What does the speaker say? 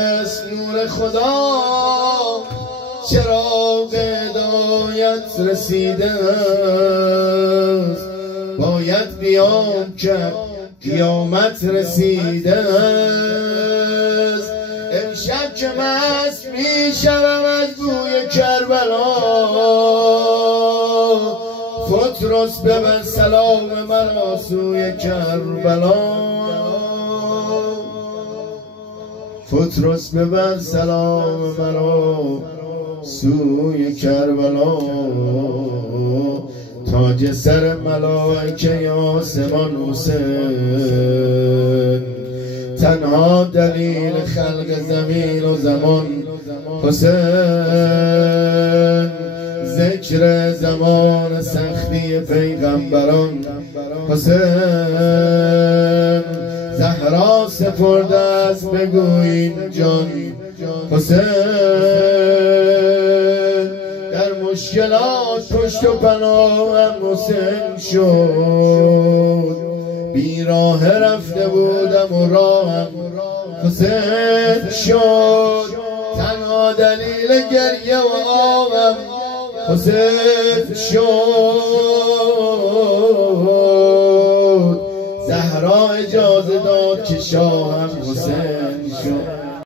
نور خدا چراغ هدایت رسیده است، باید قیام کرد قیامت رسیده است. امشب که مست میشوم از بوی کربلا، فترس ببر سلام مرا سوی کربلا. فترس ببر سلام مرا سوی کربلا. تاج سر ملائکه آسمان حسین، تنها دلیل خلق زمین و زمان حسین. ذکر زمان سختی پیغمبران حسین. زهرا سپرده است بگویین جان حسین. در مشکلات پشت و پناهم حسین شد، بی راه رفته بودم و راهم حسین شد. تنها دلیل گریه و آهم حسین شد. زهرا اجازه داد که شاهم حسین